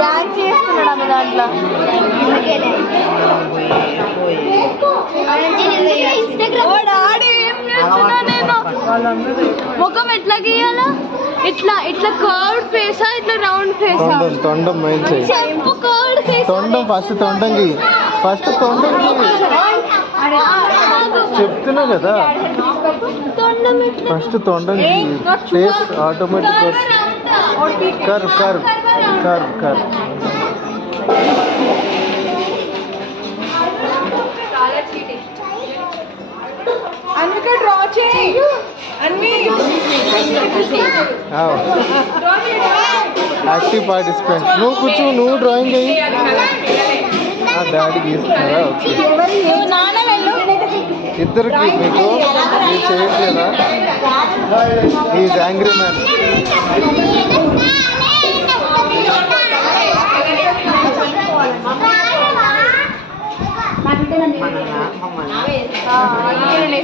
Dance చేస్తున్నాడు ఆమె దాంట్లో. ముఖం ఎట్లా గీయాలా? ఇట్లా ఇట్లా కర్వ్డ్ ఫేసా ఇట్లా రౌండ్ ఫేసా? తొండం మంచి కర్వ్డ్ ఫేస్. తొండం ఫస్ట్ తొండంగి చెప్తున్నా కదా. ఫస్ట్ తొండంగి face automatic curve curve curve curve. అందుకే డ్రా చేయి అన్ని. Active participant. నువ్వు కూర్చో, నువ్వు డ్రాయింగ్ అయ్యి డాడీ గీస్తున్నారా? ఓకే. ఇద్దరికి మీకు మీరు చేయట్లేదా? Is angry man. మమ్మల్ని